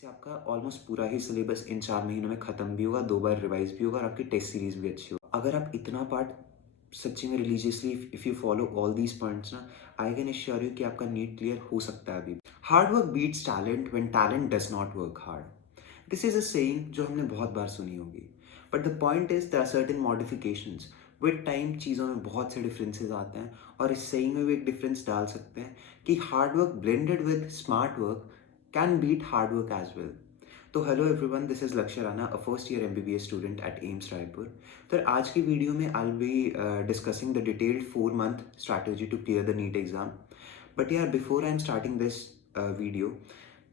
इससे आपका ऑलमोस्ट पूरा ही सिलेबस इन 4 महीनों में ख़त्म भी होगा, 2 बार रिवाइज़ भी होगा और आपकी टेस्ट सीरीज़ भी अच्छी होगी। अगर आप इतना पार्ट सच्ची में religiously if you follow all these points ना, आई कैन एश्योर यू कि आपका नीट क्लियर हो सकता है अभी। Hard work beats talent when talent does not work hard. This is a saying जो हमने बहुत बार सुनी होगी। But the point is there are certain modifications. With time चीज़ों में बहुत से डिफरेंसेस आते हैं और इस सेइंग में भी एक डिफरेंस डाल सकते हैं कि hard work blended with smart work can beat hard work as well. तो hello everyone, this is Lakshya Rana, a first year MBBS student at AIIMS Raipur. तो आज की वीडियो में I will be discussing the detailed 4 month strategy to clear the NEET exam. But यार, before I am starting this video,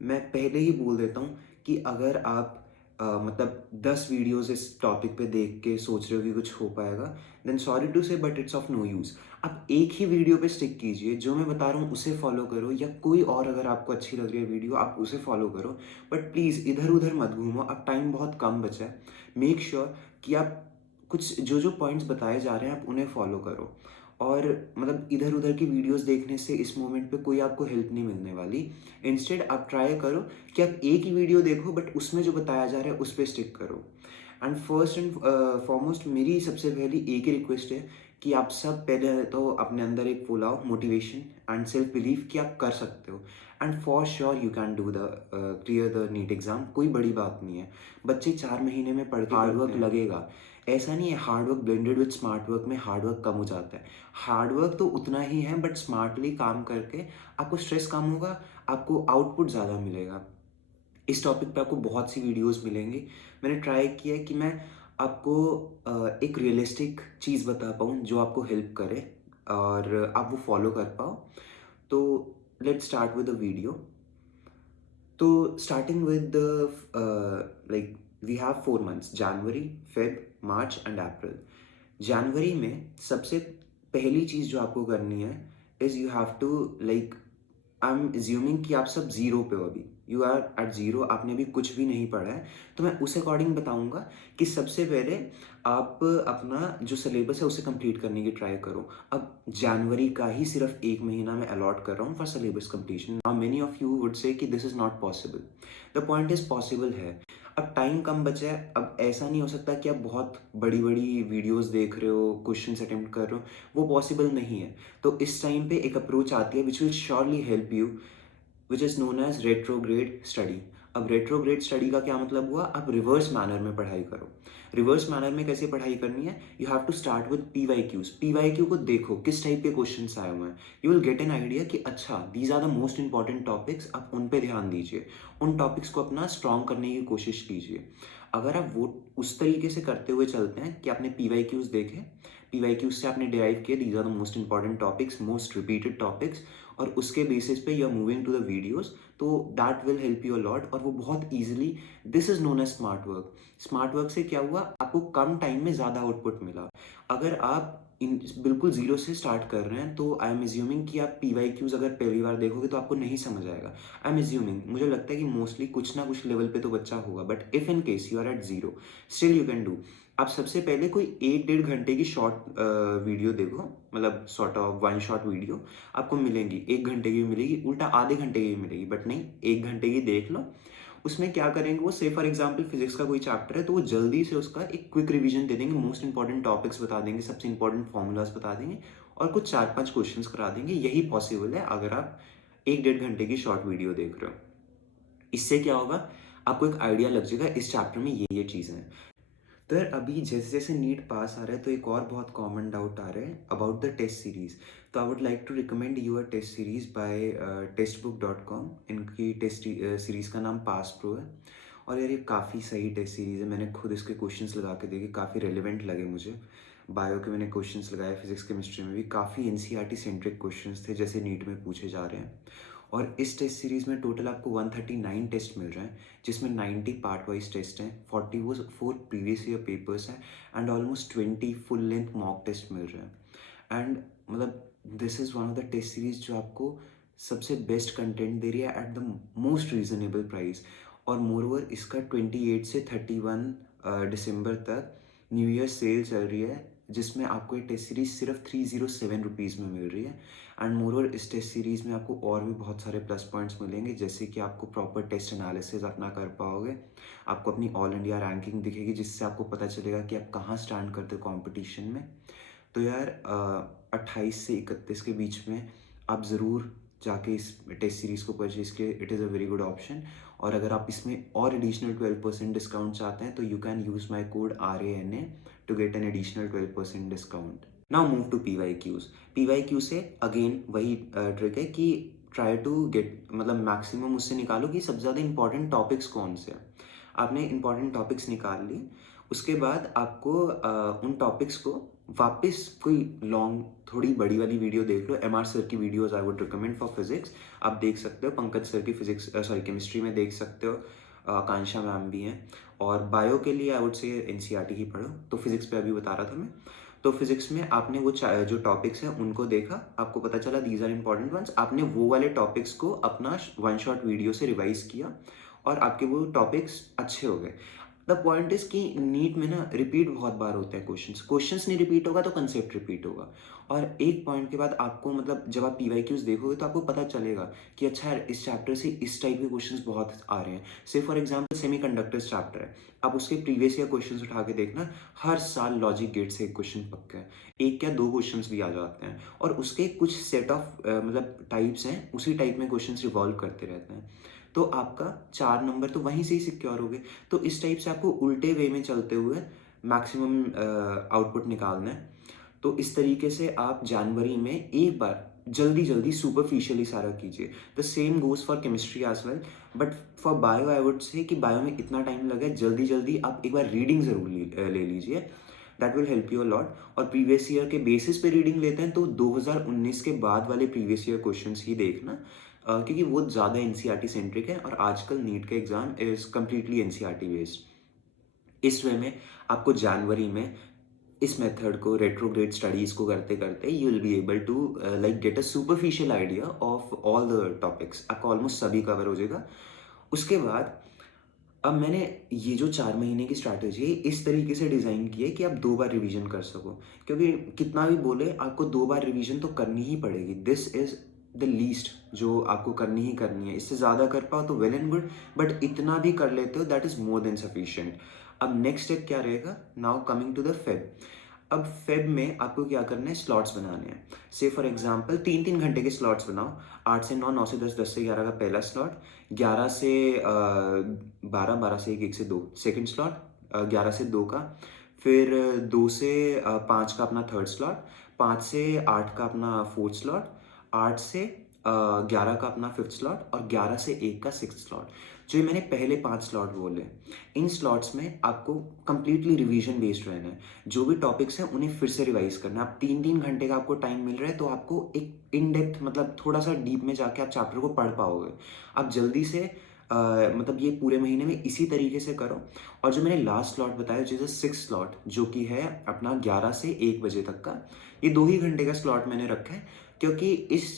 मैं पहले ही बोल देता हूँ कि अगर आप मतलब 10 वीडियोस इस टॉपिक पे देख के सोच रहे हो कि कुछ हो पाएगा, then sorry to say but it's of no use. आप एक ही वीडियो पे स्टिक कीजिए, जो मैं बता रहा हूँ उसे फॉलो करो, या कोई और अगर आपको अच्छी लग रही है वीडियो आप उसे फॉलो करो। बट प्लीज़ इधर उधर मत घूमो, अब टाइम बहुत कम बचा है। मेक श्योर कि आप कुछ जो जो पॉइंट्स बताए जा रहे हैं आप उन्हें फॉलो करो। और मतलब इधर उधर की वीडियोस देखने से इस मोमेंट पे कोई आपको हेल्प नहीं मिलने वाली। इंस्टेड आप ट्राई करो कि आप एक ही वीडियो देखो बट उसमें जो बताया जा रहा है उस पर स्टिक करो। एंड फर्स्ट एंड फॉरमोस्ट मेरी सबसे पहली एक ही रिक्वेस्ट है कि आप सब पहले तो अपने अंदर एक वो लाओ, मोटिवेशन एंड सेल्फ बिलीव कि आप कर सकते हो। And for sure you can do the clear the NEET exam. कोई बड़ी बात नहीं है, बच्चे 4 महीने में पढ़ के हार्ड वर्क लगेगा। ऐसा नहीं है hard work blended with smart work में हार्ड वर्क कम हो जाता है। हार्ड वर्क तो उतना ही है बट स्मार्टली काम करके आपको स्ट्रेस कम होगा, आपको आउटपुट ज़्यादा मिलेगा। इस टॉपिक पे आपको बहुत सी वीडियोस मिलेंगी। मैंने ट्राई किया है कि मैं आपको एक रियलिस्टिक चीज़ बता पाऊँ जो आपको हेल्प करे और आप वो फॉलो कर पाओ। तो let's start with the video. तो starting with like we have 4 months, January, Feb, March and April. जनवरी में सबसे पहली चीज़ जो आपको करनी है is you have to like, I am assuming कि आप सब ज़ीरो पे हो अभी, यू आर एट ज़ीरो, आपने अभी कुछ भी नहीं पढ़ा है। तो मैं उस अकॉर्डिंग बताऊंगा कि सबसे पहले आप अपना जो सिलेबस है उसे कंप्लीट करने की ट्राई करो। अब जनवरी का ही सिर्फ 1 महीना मैं अलॉट कर रहा हूँ for syllabus completion. Now many of you would say कि this is not possible. The point is possible है। अब टाइम कम बचा है, अब ऐसा नहीं हो सकता कि आप बहुत बड़ी बड़ी वीडियोस देख रहे हो, क्वेश्चंस अटेम्प्ट कर रहे हो, वो पॉसिबल नहीं है। तो इस टाइम पे एक अप्रोच आती है which will surely help you, which is known as retrograde study. अब रेट्रोग्रेड स्टडी का क्या मतलब हुआ? आप रिवर्स मैनर में पढ़ाई करो। रिवर्स मैनर में कैसे पढ़ाई करनी है? You have to start with PYQs। PYQ को देखो किस टाइप के क्वेश्चंस आए हुए हैं, you will get an idea कि अच्छा these are the most important topics, आप उन पे ध्यान दीजिए, उन टॉपिक्स को अपना स्ट्रॉन्ग करने की कोशिश कीजिए। अगर आप वो उस तरीके से करते हुए चलते हैं कि आपने PYQs देखे, PYQs से आपने डिराइव किया these are the most important topics, most repeated topics, और उसके बेसिस पे you are moving to the videos, तो that will help you a lot और वो बहुत easily, this is known as smart work. Smart work से क्या हुआ? आपको कम टाइम में ज़्यादा आउटपुट मिला। अगर आप इन बिल्कुल ज़ीरो से स्टार्ट कर रहे हैं तो आई एम एज्यूमिंग कि आप PYQs अगर पहली बार देखोगे तो आपको नहीं समझ आएगा। आई एम एज्यूमिंग, मुझे लगता है कि मोस्टली कुछ ना कुछ लेवल पे तो बच्चा होगा, but if in case you are at zero, still you can do. आप सबसे पहले कोई 1-1.5 घंटे की शॉर्ट वीडियो देखो, मतलब sort of one shot video आपको मिलेंगी। 1 घंटे की भी मिलेगी, उल्टा आधे घंटे की भी मिलेगी, बट नहीं, 1 घंटे की देख लो। उसमें क्या करेंगे वो, से फॉर एग्जाम्पल फिजिक्स का कोई चैप्टर है तो वो जल्दी से उसका एक क्विक रिवीजन दे देंगे, मोस्ट इंपॉर्टेंट टॉपिक्स बता देंगे, सबसे इंपॉर्टेंट फॉर्मूलाज बता देंगे और कुछ 4-5 क्वेश्चंस करा देंगे। यही पॉसिबल है अगर आप 1-1.5 घंटे की शॉर्ट वीडियो देख रहे हो। इससे क्या होगा? आपको एक आइडिया लग जाएगा इस चैप्टर में ये चीज़ें हैं। तो यार, अभी जैसे जैसे नीट पास आ रहा है तो एक और बहुत कॉमन डाउट आ रहा है अबाउट द टेस्ट सीरीज़। तो I would like to recommend your test series by textbook.com। इनकी टेस्ट सीरीज़ का नाम पास प्रो है और यार ये काफ़ी सही टेस्ट सीरीज़ है। मैंने खुद इसके क्वेश्चंस लगा के देखे, काफ़ी रेलिवेंट लगे मुझे। बायो के मैंने क्वेश्चंस लगाए, फिजिक्स केमिस्ट्री में भी काफ़ी NCERT सेंट्रिक क्वेश्चंस थे जैसे नीट में पूछे जा रहे हैं। और इस टेस्ट सीरीज़ में टोटल आपको 139 टेस्ट मिल रहे हैं, जिसमें 90 पार्ट वाइज टेस्ट हैं, 40 वो 4 प्रीवियस ईयर पेपर्स हैं and almost 20 full length mock test मिल रहे हैं। एंड मतलब this is one of the test series जो आपको सबसे बेस्ट कंटेंट दे रही है at the most reasonable price. और मोरओवर इसका 28 से 31 दिसंबर तक न्यू ईयर सेल चल रही है, जिसमें आपको ये टेस्ट सीरीज सिर्फ 307 रुपीज़ में मिल रही है। एंड मोरओवर इस टेस्ट सीरीज़ में आपको और भी बहुत सारे प्लस पॉइंट्स मिलेंगे, जैसे कि आपको प्रॉपर टेस्ट एनालिसिस अपना कर पाओगे, आपको अपनी ऑल इंडिया रैंकिंग दिखेगी जिससे आपको पता चलेगा कि आप कहाँ स्टैंड करते हो कॉम्पिटिशन में। तो यार 28 से 31 के बीच में आप ज़रूर जाके इस टेस्ट सीरीज़ को परचेज़ किए, it is a very good option. और अगर आप इसमें और एडिशनल 12% डिस्काउंट चाहते हैं तो you can use my code RANA to get an additional 12% discount. Now move to PYQs। PYQ से अगेन वही ट्रिक है कि ट्राई टू गेट मतलब मैक्सिमम उससे निकालो कि सबसे ज़्यादा इंपॉर्टेंट टॉपिक्स कौन से हैं। आपने इंपॉर्टेंट टॉपिक्स निकाल लिए, उसके बाद आपको उन टॉपिक्स को वापस कोई लॉन्ग थोड़ी बड़ी वाली वीडियो देख लो। MR सर की videos I would recommend for physics, आप देख सकते हो। पंकज सर की फिजिक्स केमिस्ट्री में देख सकते हो, आकांक्षा मैम भी हैं। और बायो के लिए आई वुड से NCERT ही पढ़ो। तो फिजिक्स पे अभी बता रहा था मैं। तो फिजिक्स में आपने वो जो टॉपिक्स हैं उनको देखा, आपको पता चला दीज आर इंपॉर्टेंट वंस, आपने वो वाले टॉपिक्स को अपना वन शॉट वीडियो से रिवाइज किया और आपके वो टॉपिक्स अच्छे हो गए। द पॉइंट इज कि नीट में ना रिपीट बहुत बार होते हैं क्वेश्चंस नहीं रिपीट होगा तो कंसेप्ट रिपीट होगा। और एक पॉइंट के बाद आपको मतलब जब आप PYQs देखोगे तो आपको पता चलेगा कि अच्छा यार इस चैप्टर से इस टाइप के क्वेश्चंस बहुत आ रहे हैं। से फॉर एग्जांपल सेमीकंडक्टर्स चैप्टर है, आप उसके प्रीवियस ईयर क्वेश्चंस उठा के देखना, हर साल लॉजिक गेट से एक क्वेश्चन पक्का है, एक क्या दो क्वेश्चंस भी आ जाते हैं। और उसके कुछ सेट ऑफ मतलब टाइप्स हैं, उसी टाइप में क्वेश्चंस रिवॉल्व करते रहते हैं। तो आपका 4 नंबर तो वहीं से ही सिक्योर हो गए। तो इस टाइप से आपको उल्टे वे में चलते हुए मैक्सिमम आउटपुट निकालना है। तो इस तरीके से आप जनवरी में एक बार जल्दी जल्दी सुपरफिशियली सारा कीजिए। The same goes for chemistry as well, but for bio I would say कि बायो में इतना टाइम लगे, जल्दी जल्दी आप एक बार रीडिंग ज़रूर ले लीजिए, that will help you a lot. और प्रीवियस ईयर के बेसिस पे रीडिंग लेते हैं तो 2019 के बाद वाले प्रीवियस ईयर क्वेश्चंस ही देखना, क्योंकि वो ज़्यादा NCERT सेंट्रिक है और आजकल नीट का exam is completely NCERT based. इस वे में आपको जनवरी में इस मेथड को रेट्रोग्रेड स्टडीज को करते करते you will be able to like get a superficial idea of all the topics, आपका ऑलमोस्ट सभी कवर हो जाएगा। उसके बाद अब मैंने ये जो 4 महीने की स्ट्रैटेजी है इस तरीके से डिज़ाइन की है कि आप 2 बार रिवीजन कर सको, क्योंकि कितना भी बोले आपको 2 बार रिवीजन तो करनी ही पड़ेगी। दिस इज़ द लीस्ट जो आपको करनी ही करनी है। इससे ज़्यादा कर पाओ तो वेल एंड गुड, बट इतना भी कर लेते हो that is more than sufficient. अब नेक्स्ट स्टेप क्या रहेगा, now coming to the Feb. अब फेब में आपको क्या करना है, स्लॉट्स बनाने हैं। से फॉर एग्जांपल 3-3 घंटे के स्लॉट्स बनाओ, 8 से 9, 9 से 10, 10 से 11 का पहला स्लॉट, 11 से 12, 12 से 1, 1 से 2 सेकंड स्लॉट, 11 से 2 का, फिर 2 से 5 का अपना थर्ड स्लॉट, 5 से 8 का अपना फोर्थ स्लॉट, 8 से 11 का अपना फिफ्थ स्लॉट और 11 से 1 का सिक्स्थ स्लॉट। जो मैंने पहले 5 स्लॉट बोले, इन स्लॉट्स में आपको कंप्लीटली रिवीजन बेस्ड रहना है। जो भी टॉपिक्स हैं उन्हें फिर से रिवाइज करना है। आप 3-3 घंटे का आपको टाइम मिल रहा है तो आपको एक इन डेप्थ मतलब थोड़ा सा डीप में जाके आप चैप्टर को पढ़ पाओगे। आप जल्दी से मतलब ये पूरे महीने में इसी तरीके से करो। और जो मैंने लास्ट स्लॉट बताया जैसे 6 स्लॉट जो कि है अपना 11 से 1 बजे तक का, ये 2 ही घंटे का स्लॉट मैंने रखा है, क्योंकि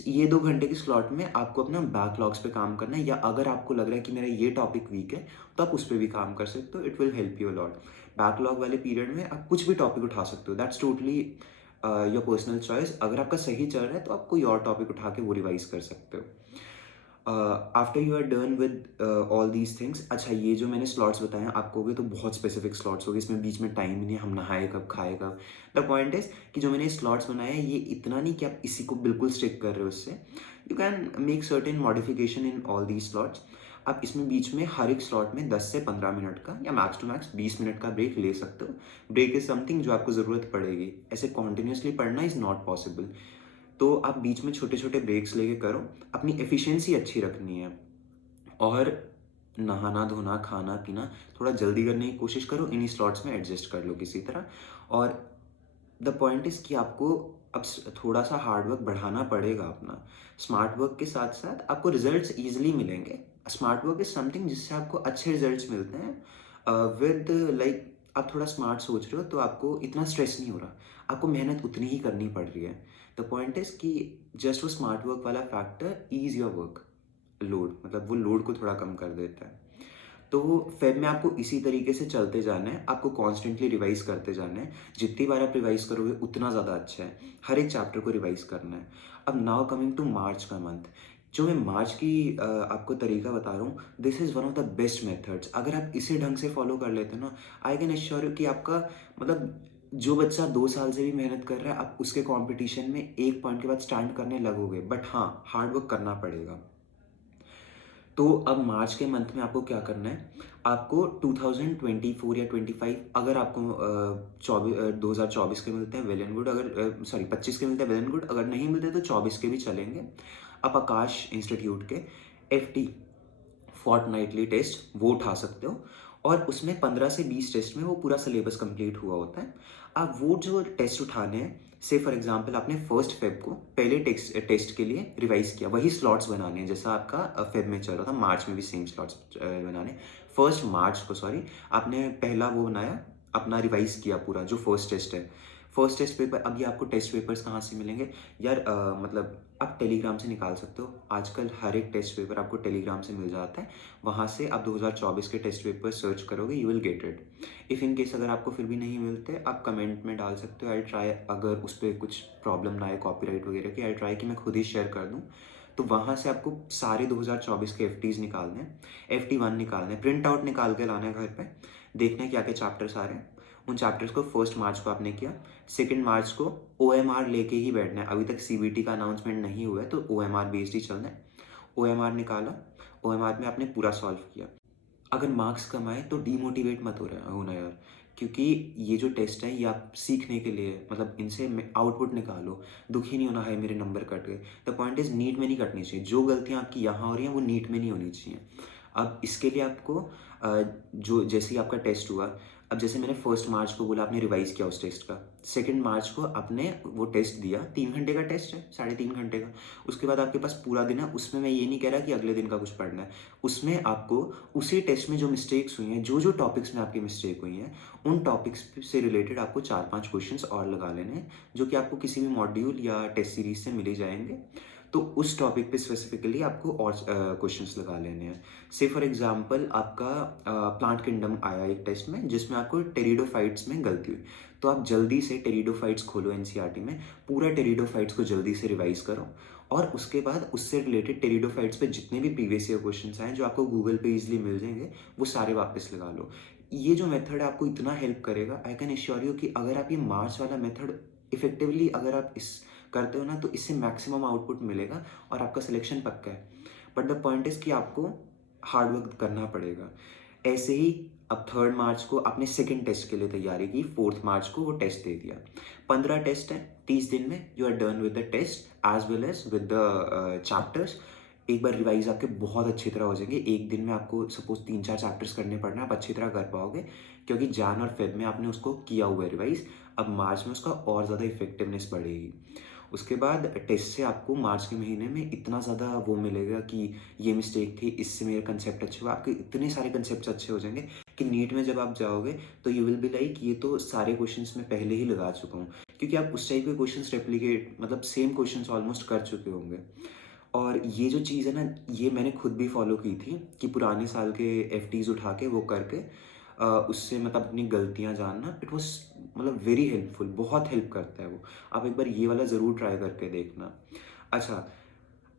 ये 2 घंटे के स्लॉट में आपको अपना बैकलॉग्स पे काम करना है, या अगर आपको लग रहा है कि मेरा ये टॉपिक वीक है तो आप उस पर भी काम कर सकते हो। It will help you a lot. Backlog वाले पीरियड में आप कुछ भी टॉपिक उठा सकते हो, that's totally your personal choice. अगर आपका सही चल रहा है तो आप कोई और टॉपिक उठा के वो रिवाइज कर सकते हो। After you are done with all these things, अच्छा ये जो मैंने स्लॉट्स बताए हैं आपको भी तो बहुत स्पेसिफिक स्लॉट्स हो गए, इसमें बीच में टाइम ही नहीं, हम नहाए कब खाए कब। द पॉइंट इज कि जो मैंने स्लॉट्स बनाए हैं ये इतना नहीं कि आप इसी को बिल्कुल स्टिक कर रहे हो, इससे you can make certain modification in all these slots. आप इसमें बीच में हर एक स्लॉट में 10 से 15 मिनट का या मैक्स टू मैक्स 20 मिनट का ब्रेक ले सकते हो। ब्रेक इज समथिंग जो आपको ज़रूरत पड़ेगी, ऐसे कॉन्टिन्यूसली पढ़ना इज़ नॉट पॉसिबल। तो आप बीच में छोटे छोटे ब्रेक्स लेके करो, अपनी एफिशिएंसी अच्छी रखनी है। और नहाना धोना खाना पीना थोड़ा जल्दी करने की कोशिश करो, इन्हीं स्लॉट्स में एडजस्ट कर लो किसी तरह। और द पॉइंट इज़ कि आपको अब थोड़ा सा हार्ड वर्क बढ़ाना पड़ेगा अपना। स्मार्ट वर्क के साथ साथ आपको रिजल्ट्स ईजिली मिलेंगे। स्मार्ट वर्क इज समथिंग जिससे आपको अच्छे रिजल्ट्स मिलते हैं विद लाइक आप थोड़ा स्मार्ट सोच रहे हो तो आपको इतना स्ट्रेस नहीं हो रहा, आपको मेहनत उतनी ही करनी पड़ रही है। द पॉइंट इज़ कि जस्ट वो स्मार्ट वर्क वाला factor ease your work load, मतलब वो लोड को थोड़ा कम कर देता है। तो फेब में आपको इसी तरीके से चलते जाना है, आपको कॉन्स्टेंटली रिवाइज करते जाना है। जितनी बार आप रिवाइज करोगे उतना ज़्यादा अच्छा है, हर एक चैप्टर को रिवाइज करना है। अब नाउ कमिंग टू मार्च का मंथ, जो मैं मार्च की आपको तरीका बता रहा हूँ, this is one of the best methods. अगर आप इसे ढंग से फॉलो कर लेते हैं ना, आई कैन एश्योर यू कि आपका मतलब जो बच्चा 2 साल से भी मेहनत कर रहा है, आप उसके कॉम्पिटिशन में 1 पॉइंट के बाद स्टैंड करने लगोगे। बट हाँ, हार्ड वर्क करना पड़ेगा। तो अब मार्च के मंथ में आपको क्या करना है, आपको 2024 या 25 अगर आपको 2024 के मिलते हैं वेल एंड गुड, अगर सॉरी 25 के मिलते हैं वेल एंड गुड, अगर नहीं मिलते तो 24 के भी चलेंगे। आप आकाश इंस्टीट्यूट के FT फोर्टनाइटली टेस्ट वो उठा सकते हो, और उसमें 15 से 20 टेस्ट में वो पूरा सिलेबस कंप्लीट हुआ होता है। आप वो जो टेस्ट उठाने हैं, से फॉर एग्जांपल आपने 1 फेब को पहले टेस्ट के लिए रिवाइज किया, वही स्लॉट्स बनाने हैं जैसा आपका फेब में चल रहा था, मार्च में भी सेम स्लॉट्स बनाने। 1 मार्च को सॉरी आपने पहला वो बनाया, अपना रिवाइज किया पूरा जो फर्स्ट टेस्ट है। फर्स्ट टेस्ट पेपर, अब ये आपको टेस्ट पेपर्स कहाँ से मिलेंगे यार, मतलब आप टेलीग्राम से निकाल सकते हो। आजकल हर एक टेस्ट पेपर आपको टेलीग्राम से मिल जाता है, वहाँ से आप 2024 के टेस्ट पेपर सर्च करोगे, you will get it. If in case अगर आपको फिर भी नहीं मिलते, आप कमेंट में डाल सकते हो, आई ट्राई, अगर उस पर कुछ प्रॉब्लम ना आए कॉपीराइट वगैरह की, आई ट्राई कि मैं खुद ही शेयर कर दूँ। तो वहाँ से आपको सारे 2024 के FTs निकालने हैं, FT1 निकालने हैं, प्रिंट आउट निकाल के लाना है घर पे, देखना है क्या क्या चैप्टर्स आ रहे हैं। उन चैप्टर्स को 1 मार्च को आपने किया, 2 मार्च को OMR लेके ही बैठना है। अभी तक CBT का अनाउंसमेंट नहीं हुआ है, तो OMR बेस्ड ही चलना है। OMR निकाला, OMR में आपने पूरा सॉल्व किया। अगर मार्क्स कम आए तो डीमोटिवेट मत होना यार, क्योंकि ये जो टेस्ट है ये आप सीखने के लिए, मतलब इनसे आउटपुट निकालो। दुखी नहीं होना है मेरे नंबर कट गए, द पॉइंट इज नीट में नहीं कटनी चाहिए। जो गलतियाँ आपकी यहाँ हो रही हैं वो नीट में नहीं होनी चाहिए। अब इसके लिए आपको जो जैसे ही आपका टेस्ट हुआ, अब जैसे मैंने 1 मार्च को बोला, आपने रिवाइज किया उस टेस्ट का, 2 मार्च को आपने वो टेस्ट दिया, 3 घंटे का टेस्ट है, 3.5 घंटे का। उसके बाद आपके पास पूरा दिन है, उसमें मैं ये नहीं कह रहा कि अगले दिन का कुछ पढ़ना है, उसमें आपको उसी टेस्ट में जो मिस्टेक्स हुई हैं, जो जो टॉपिक्स में आपकी मिस्टेक हुई हैं, उन टॉपिक्स से रिलेटेड आपको 4-5 क्वेश्चंस और लगा लेने हैं, जो कि आपको किसी भी मॉड्यूल या टेस्ट सीरीज से मिल ही जाएंगे। तो उस टॉपिक पे स्पेसिफिकली आपको और क्वेश्चंस लगा लेने हैं। से फॉर एग्जांपल आपका प्लांट किंगडम आया एक टेस्ट में, जिसमें आपको टेरिडोफाइट्स में गलती हुई, तो आप जल्दी से टेरिडोफाइट्स खोलो NCERT में, पूरा टेरिडोफाइट्स को जल्दी से रिवाइज करो, और उसके बाद उससे रिलेटेड टेरिडोफाइट्स पे जितने भी प्रीवियस ईयर क्वेश्चंस आए जो आपको गूगल पे इजीली मिल जाएंगे, वो सारे वापस लगा लो। ये जो मेथड है आपको इतना हेल्प करेगा, आई कैन एश्योर यू कि अगर आप ये मार्च वाला मेथड इफेक्टिवली अगर आप इस करते हो ना, तो इससे मैक्सिमम आउटपुट मिलेगा और आपका सिलेक्शन पक्का है। बट द पॉइंट इज कि आपको हार्ड वर्क करना पड़ेगा। ऐसे ही अब 3 मार्च को आपने सेकेंड टेस्ट के लिए तैयारी की, 4 मार्च को वो टेस्ट दे दिया। 15 टेस्ट हैं, 30 दिन में you are done with the test as well as with the chapters. एक बार रिवाइज आपके बहुत अच्छी तरह हो जाएंगे। एक दिन में आपको सपोज 3-4 चैप्टर्स करने पड़ना, आप अच्छी तरह कर पाओगे, क्योंकि जैन और फेब में आपने उसको किया हुआ है रिवाइज। अब मार्च में उसका और ज़्यादा इफेक्टिवनेस बढ़ेगी। उसके बाद टेस्ट से आपको मार्च के महीने में इतना ज़्यादा वो मिलेगा कि ये मिस्टेक थी, इससे मेरे कंसेप्ट अच्छे हुए, आपके इतने सारे कंसेप्ट अच्छे हो जाएंगे कि नीट में जब आप जाओगे तो यू विल बी लाइक ये तो सारे क्वेश्चंस मैं पहले ही लगा चुका हूँ, क्योंकि आप उस टाइप के क्वेश्चंस रेप्लिकेट, मतलब सेम क्वेश्चंस ऑलमोस्ट कर चुके होंगे। और ये जो चीज़ है ना, ये मैंने खुद भी फॉलो की थी कि पुराने साल के FTs उठा के वो करके उससे मतलब अपनी गलतियाँ जानना, इट वॉज मतलब वेरी हेल्पफुल, बहुत हेल्प करता है वो। आप एक बार ये वाला ज़रूर ट्राई करके देखना। अच्छा,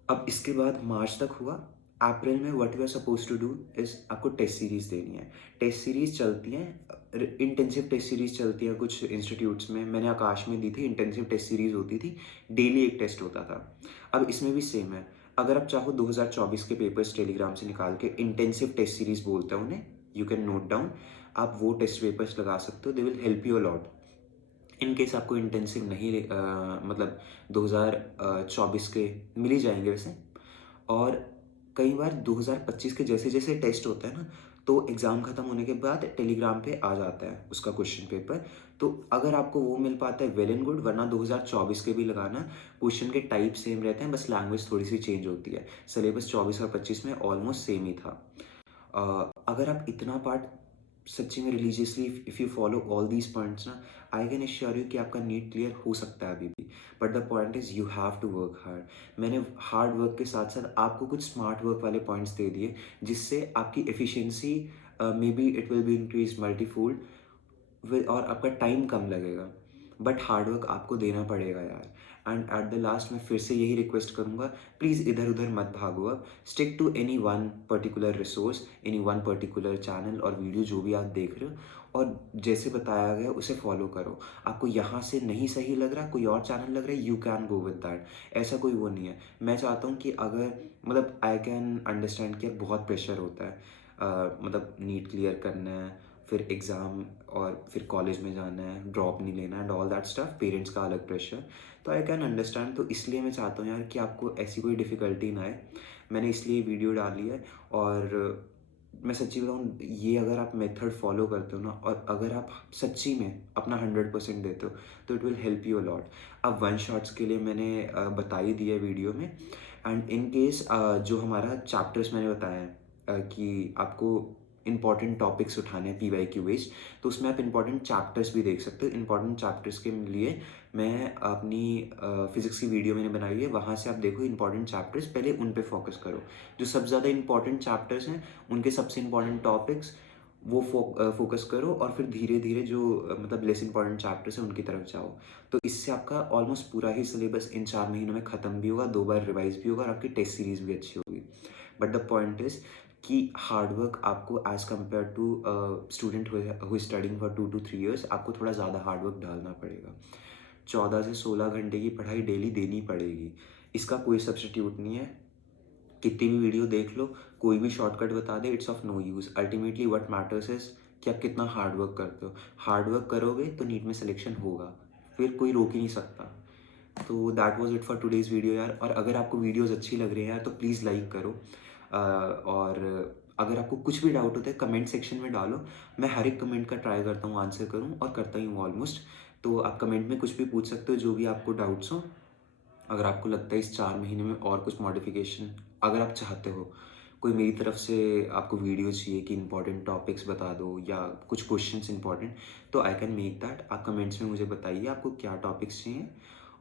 अब इसके बाद मार्च तक हुआ। अप्रैल में what you are suppose to do is आपको टेस्ट सीरीज़ देनी है। टेस्ट सीरीज़ चलती हैं, इंटेंसिव टेस्ट सीरीज़ चलती है कुछ इंस्टीट्यूट्स में, मैंने आकाश में दी थी, इंटेंसिव टेस्ट सीरीज़ होती थी, डेली एक टेस्ट होता था। अब इसमें भी सेम है, अगर आप चाहो 2024 के पेपर्स टेलीग्राम से निकाल के, इंटेंसिव टेस्ट सीरीज़ बोलते हैं उन्हें, यू कैन नोट डाउन, आप वो टेस्ट पेपर्स लगा सकते हो, they will help you a lot. In case आपको इंटेंसिव नहीं मतलब 2024 के मिल ही जाएंगे वैसे। और कई बार 2025 के जैसे जैसे टेस्ट होता है ना, तो एग्ज़ाम ख़त्म होने के बाद टेलीग्राम पे आ जाता है उसका क्वेश्चन पेपर, तो अगर आपको वो मिल पाता है वेल एंड गुड, वरना 2024 के भी लगाना। क्वेश्चन के टाइप सेम रहते हैं, बस लैंग्वेज थोड़ी सी चेंज होती है। सिलेबस 24 और 25 में ऑलमोस्ट सेम ही था। अगर आप इतना पार्ट सच्ची में religiously if you follow all these points ना, आई कैन एश्योर यू कि आपका नीट क्लियर हो सकता है अभी भी। But the point is you have to work hard. मैंने हार्ड वर्क के साथ साथ आपको कुछ स्मार्ट वर्क वाले पॉइंट्स दे दिए, जिससे आपकी efficiency may be it will be increase multifold, और आपका टाइम कम लगेगा। बट हार्ड वर्क आपको देना पड़ेगा यार। एंड एट द लास्ट मैं फिर से यही रिक्वेस्ट करूँगा, प्लीज़ इधर उधर मत भागो अब, stick to any one particular resource, any one particular channel और वीडियो जो भी आप देख रहे हो, और जैसे बताया गया उसे फॉलो करो। आपको यहाँ से नहीं सही लग रहा, कोई और चैनल लग रहा है, you can go with that. ऐसा कोई वो नहीं है। मैं चाहता हूँ कि अगर मतलब आई कैन अंडरस्टैंड कि बहुत प्रेशर होता है, मतलब नीट क्लियर करना है, फिर एग्ज़ाम, और फिर कॉलेज में जाना है, ड्रॉप नहीं लेना and all that stuff, parents का अलग प्रेशर, तो आई कैन अंडरस्टैंड। तो इसलिए मैं चाहता हूँ यार कि आपको ऐसी कोई डिफ़िकल्टी ना आए, मैंने इसलिए वीडियो डाली है। और मैं सच्ची बताऊँ, ये अगर आप मेथड फॉलो करते हो ना, और अगर आप सच्ची में अपना 100% देते हो, तो it will help you a lot. अब वन शॉट्स के लिए मैंने बता ही दिया है वीडियो में। एंड इन केस जो हमारा चैप्टर्स मैंने बताया है कि आपको इंपॉर्टेंट टॉपिक्स उठाने हैं PYQ बेस्ड, तो उसमें आप इंपॉर्टेंट चैप्टर्स भी देख सकते हो। इंपॉर्टेंट चैप्टर्स के लिए मैं अपनी फिजिक्स की वीडियो मैंने बनाई है, वहाँ से आप देखो इंपॉर्टेंट चैप्टर्स, पहले उन पे फोकस करो। जो सबसे ज़्यादा इंपॉर्टेंट चैप्टर्स हैं, उनके सबसे इंपॉर्टेंट टॉपिक्स वो फोकस करो, और फिर धीरे धीरे जो मतलब लेस इंपॉर्टेंट चैप्टर्स हैं उनकी तरफ जाओ। तो इससे आपका ऑलमोस्ट पूरा ही सिलेबस इन 4 महीनों में ख़त्म भी होगा, 2 बार रिवाइज भी होगा, और आपकी टेस्ट सीरीज भी अच्छी होगी। बट द पॉइंट इज़ कि हार्ड वर्क आपको as compare to student who studying for 2 to 3 years, आपको थोड़ा ज़्यादा हार्ड वर्क डालना पड़ेगा। 14 से 16 घंटे की पढ़ाई डेली देनी पड़ेगी, इसका कोई सब्स्टिट्यूट नहीं है। कितनी भी वीडियो देख लो, कोई भी शॉर्टकट बता दे, it's of no use. Ultimately what matters is कि आप कितना हार्ड वर्क करते हो। हार्ड वर्क करोगे तो नीट में सिलेक्शन होगा, फिर कोई रोक ही नहीं सकता। तो that was it for today's video यार। और अगर आपको वीडियोज़ अच्छी लग रही है यार, तो प्लीज़ लाइक करो। और अगर आपको कुछ भी डाउट होता है कमेंट सेक्शन में डालो, मैं हर एक कमेंट का ट्राई करता हूँ आंसर करूँ, और करता ही हूँ ऑलमोस्ट। तो आप कमेंट में कुछ भी पूछ सकते हो, जो भी आपको डाउट्स हो। अगर आपको लगता है इस 4 महीने में और कुछ मॉडिफिकेशन अगर आप चाहते हो, कोई मेरी तरफ से आपको वीडियो चाहिए कि इंपॉर्टेंट टॉपिक्स बता दो या कुछ क्वेश्चंस इंपॉर्टेंट, तो आई कैन मेक दैट। आप कमेंट्स में मुझे बताइए आपको क्या टॉपिक्स चाहिए।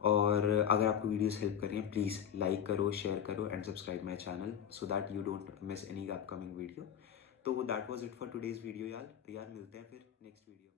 और अगर आपको वीडियोस हेल्प कर रही हैं, प्लीज़ लाइक करो, शेयर करो and subscribe my channel, so that you don't miss any upcoming video. तो that was it for today's video यार। मिलते हैं फिर नेक्स्ट वीडियो।